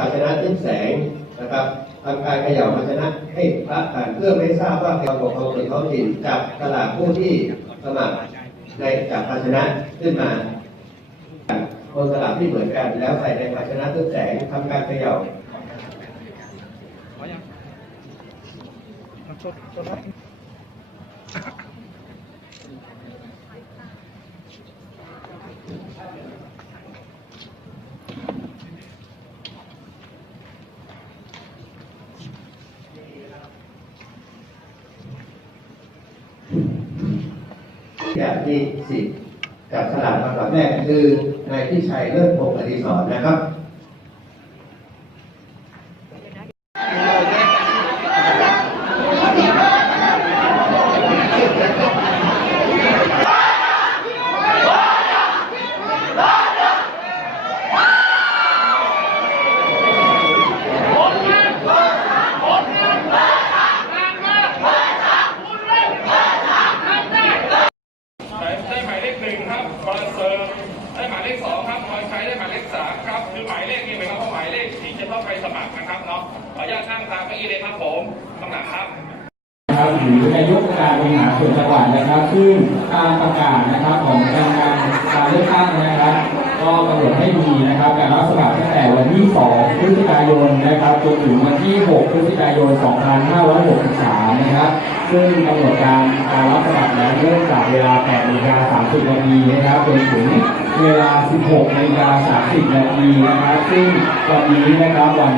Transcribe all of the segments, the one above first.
ภาชนะทึบแสงนะครับทำการเขย่าภาชนะให้พระผ่านเพื่อไม่ทราบว่าเราปกครองส่วนท้องถิ่นจับตลาดผู้ที่สมัครในจับภาชนะขึ้นมาคนสลับที่เหมือนกันแล้วใส่ในภาชนะทึบแสงทำการเขย่า อย่างที่สิบจับฉลากลำดับแม่คือนายที่ชัยเลิศพงศ์อดิศรนะครับ ได้หมายเลขหนึ่งครับบอลเซอร์ได้หมายเลขสองครับบอลใช้ได้หมายเลขสามครับ คือหมายเลขนี้เป็นครับหมายเลขที่จะ ต้องไปสมัครนะครับเนาะขออนุญาตนั่งตามเก้าอี้เลยครับผมข้างหลังครับนะครับหรือนายกการบริหารส่วนจังหวัดนะครับซึ่งตามประกาศนะครับของการการการเลือกตั้งนะครับ ก็กำหนดให้มีนะครับการรับสมัครตั้งแต่วันที่ 2 พฤศจิกายนนะครับจนถึงวันที่ 6 พฤศจิกายน 2563 นะครับ ซึ่งกำหนดการการรับสมัครนั้นเริ่มจากเวลา8นาฬิกา30นาทีนะครับจนถึงเวลา 16นาฬิกา30นาทีนะครับ ซึ่งวันนี้นะครับวัน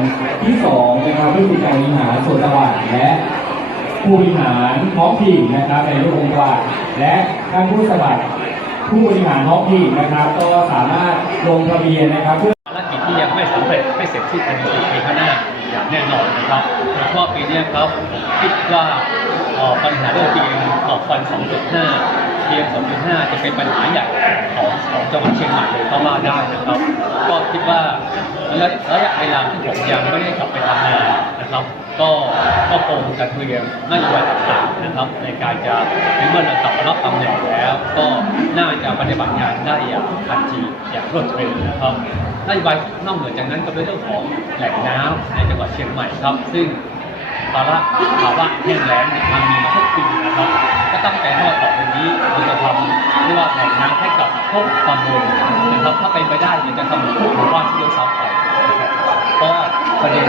ที่2นะครับพฤศจิกายนบริหารส่วนจังหวัดและผู้บริหารท้องถิ่นนะครับในรูปองค์กรและท่านผู้สมัครผู้บริหารท้องถิ่นนะครับ ก็สามารถลงทะเบียนนะครับเพื่อภารกิจที่ยังไม่สำเร็จไม่เสร็จสิ้นในสี่ปีข้างหน้าอย่างแน่นอนนะครับโดยเฉพาะปีนี้ครับคิดว่าปัญหาเรื่อง PM ออกฟัน2.5 PM 2.5 จะเป็นปัญหาใหญ่ของของจังหวัดเชียงใหม่เลยก็ว่าได้นะครับ ก็คิดว่าระยะระยะเวลาที่ผมยังไม่ได้กลับไปทำงานนะครับ ก็ก็คงจะเตรียมนโยบายต่างๆนะครับ ในการจะในเมื่อเรากลับมารับตำแหน่งแล้ว ก็น่าจะปฏิบัติงานได้อย่างทันทีอย่างรวดเร็วนะครับนโยบายนอกเหนือจากนั้นก็เป็นเรื่องของแหล่งน้ำในจังหวัดเชียงใหม่ครับ ซึ่งภาวะภาวะแห้งแล้งเนี่ยมันมีมาทุกปีนะครับ ตั้งใจว่าต่อไปนี้เราจะทำเรียกว่าแหล่งน้ำให้กับทุกตำบลนะครับถ้าเป็นไปได้เนี่ยจะทำเหมือนทุกหมู่บ้านที่เราซ้ำไปนะครับก็ประเด็น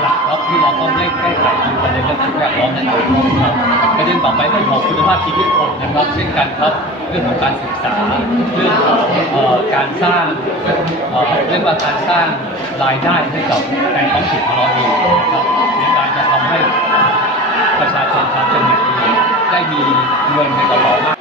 หลักๆครับที่เราต้องเร่งแก้ไขคือประเด็นเรื่องสิ่งแวดล้อมนั่นเองครับประเด็นต่อไปเรื่องของคุณภาพชีวิตคนนะครับ เช่นกันครับเรื่องของการศึกษาเรื่องของการสร้างเอ่อเรียกว่าการสร้างรายได้ให้กับในท้องถิ่นของเราเองนะครับในการจะทำให้ เงินในกระเป๋ามาก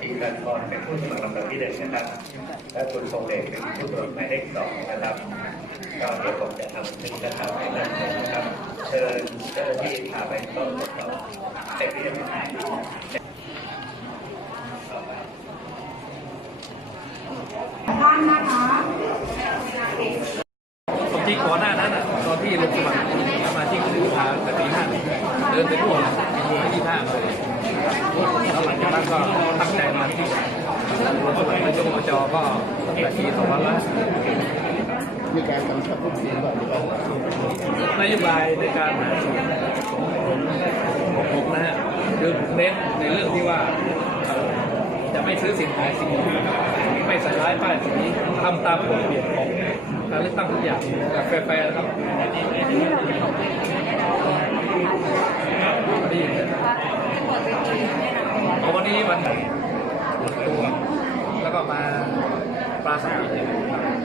ทีมกันกรเป็นผู้สมัครลำดับที่ห นะครับ และคุณทรงเดชเป็นผู้ตรวจหมายเลขสองนะครับ ก็เดี๋ยวผมจะทำซึ่งจะทำให้นั่นเลยนะครับ เชิญเจ้าหน้าที่พาไปต้นทดสอบเสร็จหรือยังตรงที่ก่อนหน้านั้นน่ะตอนที่ลงสมัครสมาชิกสภาแต่ปีห้าเดินไปทั่วไม่ที่ท่าเลยแล้วหลังจากนั้นก็ตั้งใจมาที่ สมันประชุมอบจก็แบบปีสองพันละมีการกำชับผู้สินแบบนโยบายในการหาเสียงของผมนะฮะคือผมเน้นในเรื่องที่ว่าจะไม่ซื้อสินค้าสิ่งไม่ใส่ร้ายป้ายสีทำตามกฎเบียบของการเลือกตั้งทุกอย่างแบบแฟร์ๆนะครับวันนี้วัน ばあさん見てる。